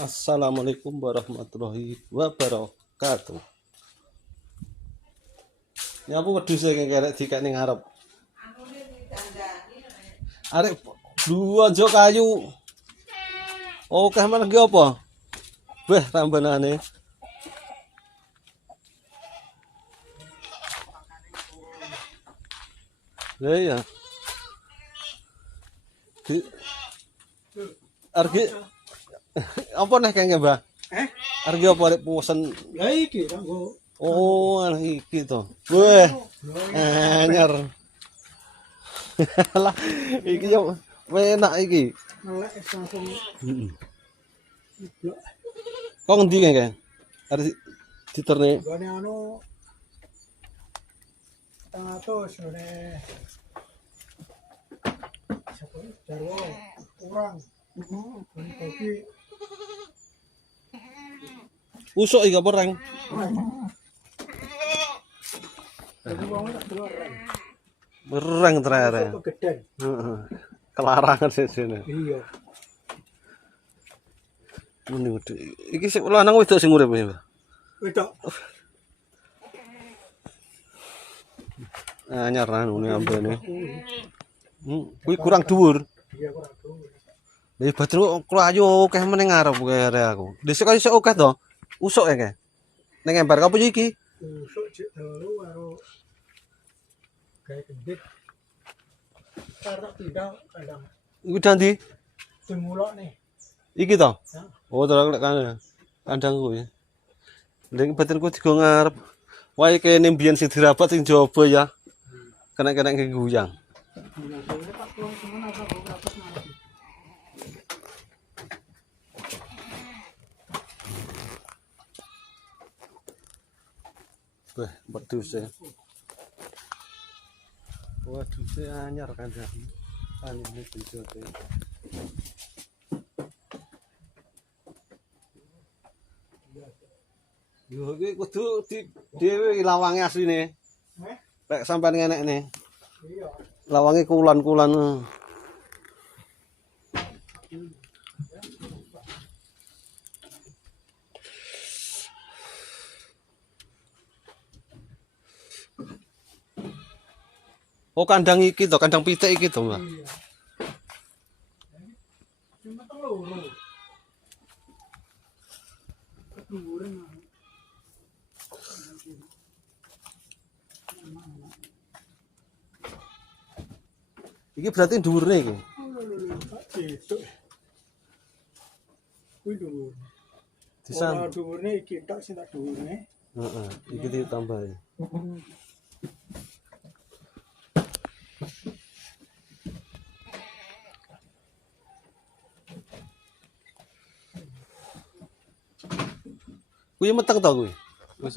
Assalamualaikum warahmatullahi wabarakatuh. Ya apa wedhus sing kerek dikek ning ngarep. Arek dua jok kayu. Oke malah ki apa? Weh rambanane. Lah iya. Di arge apa nih kayaknya, Mbah? Arge apa arek pesen? Ya iki kanggo Oh, anak iki to. Weh, anyar. Lah iki yo enak iki. melek langsung Heeh. iblok. Kok ngendi kayaknya? Arek diterne. Gone anu tengah atus gone siapa ya? Jarwo kurang. Gone kopi Usuk iki apa reng? jadi wong tak keluar. Mereng terere. Itu geden. Heeh. Kelarangan sesene. Iya. Muni wedhus. Iki sing lanang wedok sing urip iki, Mbah. Wedok. Anyar anu ne ambene. Kuwi kurang dhuwur. Iya kurang tuh. Lah batru klayu akeh meneng ngarep kere aku. Dhisik kaya isih akeh to. Usuk ya kae. Ning embar apa iki? Usuk cek telu karo gawe gendit. Tarik tidak kadang Iku dandi. dimulok nih. Iki to. Ya. Oh, terus kan kandang kuwi. Ning batinku digo ngarep. Wae kene mbiyen sing dirapat sing jaba ya. Kena-kena guyang. Biasanya Pak pulang kemana apa beberapa nanti. Wah, wedhuse. Wedhuse anyar kan ya. Anine dijote. Yo iki kudu di dhewe lawange asline. Lek sampean ngenekne. Iya. Lawange kulan-kulan. Oh, kandang iki to, kandang pitik iki to, Mbak. Iya. Cuma telur. Keduren. Iki berarti dhuwurne iki. Pak cedok. Kuwi dhuwur. Disan. Ora dhuwurne iki tok sing tak dhuwurne. Heeh, iki ditambahi. Kuwi meteng to kuwi. Wis.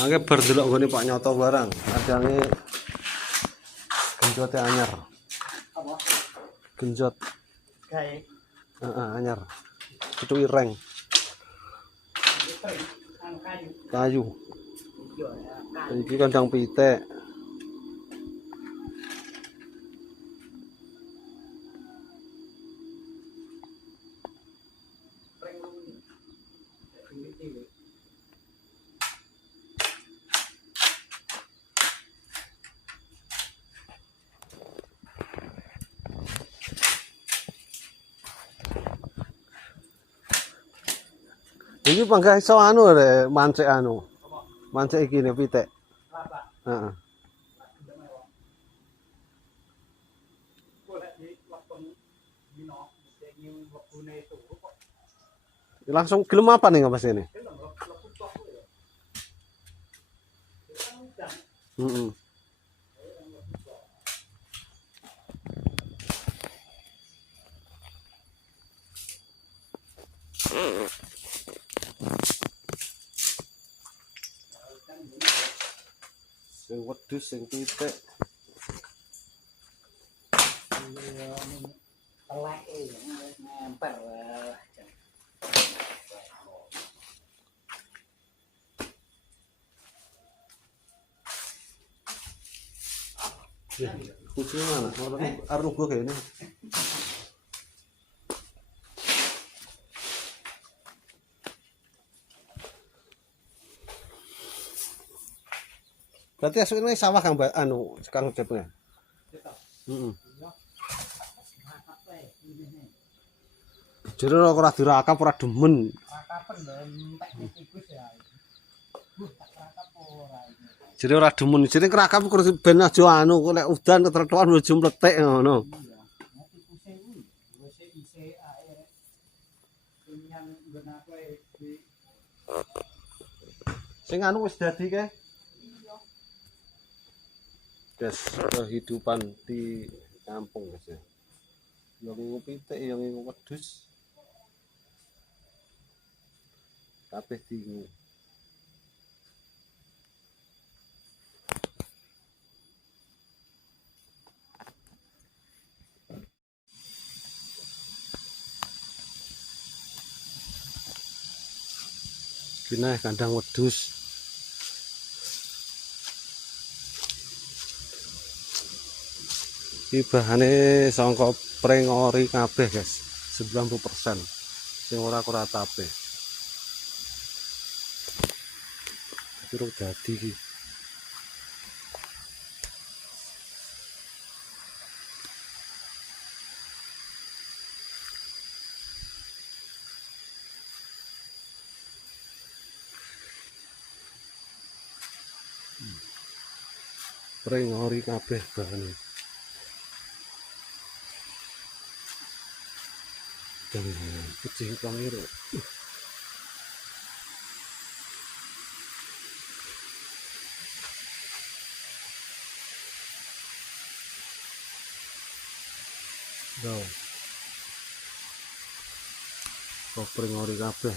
Angge bar delok nggone Pak Nyoto barang, kadange genjote anyar. Apa? Genjot, Gawe heeh anyar. Itu ireng, anu kayu. kayu. Iya, kayu. Iki kandang pitik. Iki pangga iso anu re, mancek anu. Mancek iki ne pitik. Lapa. Heeh. Golek di wapeng dino sing webune turu kok. Langsung gelem apa nih Mas ini? Gelem leput tok ya. Kan udan. Heeh. Sing wedhus sing pitik. Teleke. Ya, kucing mana? Orang arung gua kayak ini. Berarti asli ini sawah Kang Mbak anu sekarang cepnya. Cetok. Heeh. Iya. Masak wae ini. Jadi ora dirakap ora demen. Rakapen entek tikus ya. Tak rakap ora ini. Jadi ora demen. Jadi kerakap kurang ben aja anu kok lek udan ketretokan ojo mletek ngono. Iya. Nanti kuse kuwi. Kuse ise ae. Penyan benak wae di Sing anu wis dadi ke. Guys, kehidupan di kampung guys ya. Yang ngingu pitik, yang ngingu wedhus. Kabeh dingu. Kena kandang wedhus. Iki bahane saka pring ori kabeh, guys. 90%. Sing ora kuratape. Durung dadi iki. Pring ori kabeh bahane. Kucing kamera. Tuh. Kopring ori kabeh.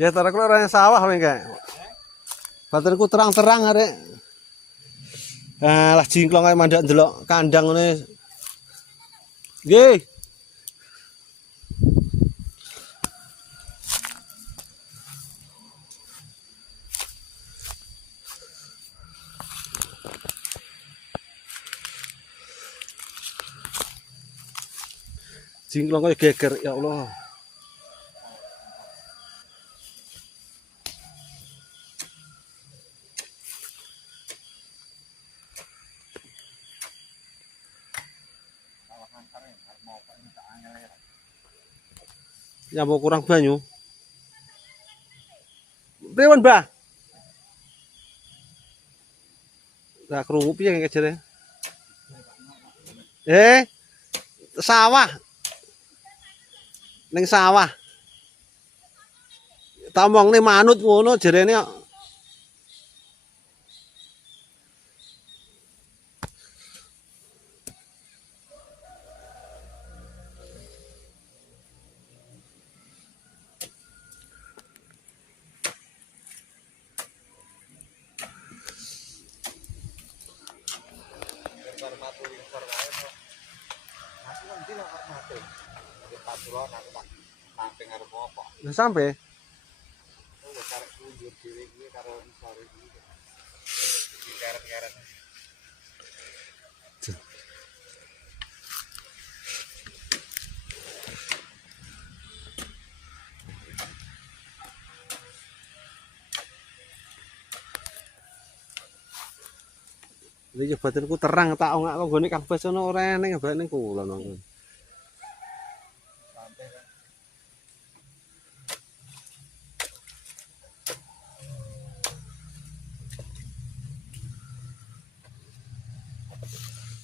Ya tarik lu orangnya sawah mengke. Baterku terang-terang arek. Lah jingklong ae mandek ndelok kandang ngene. Nggih. Jingklong kok geger ya Allah. Ya mau kurang banyu. Pripun, Mbah? Lah krungu piye kejere? Sawah. Ning sawah. Tamongne manut ngono jerene kok. Lah sampe. Iki batinku terang tak ongak kok gone Kang Bas ono ora eneng bane kula nang.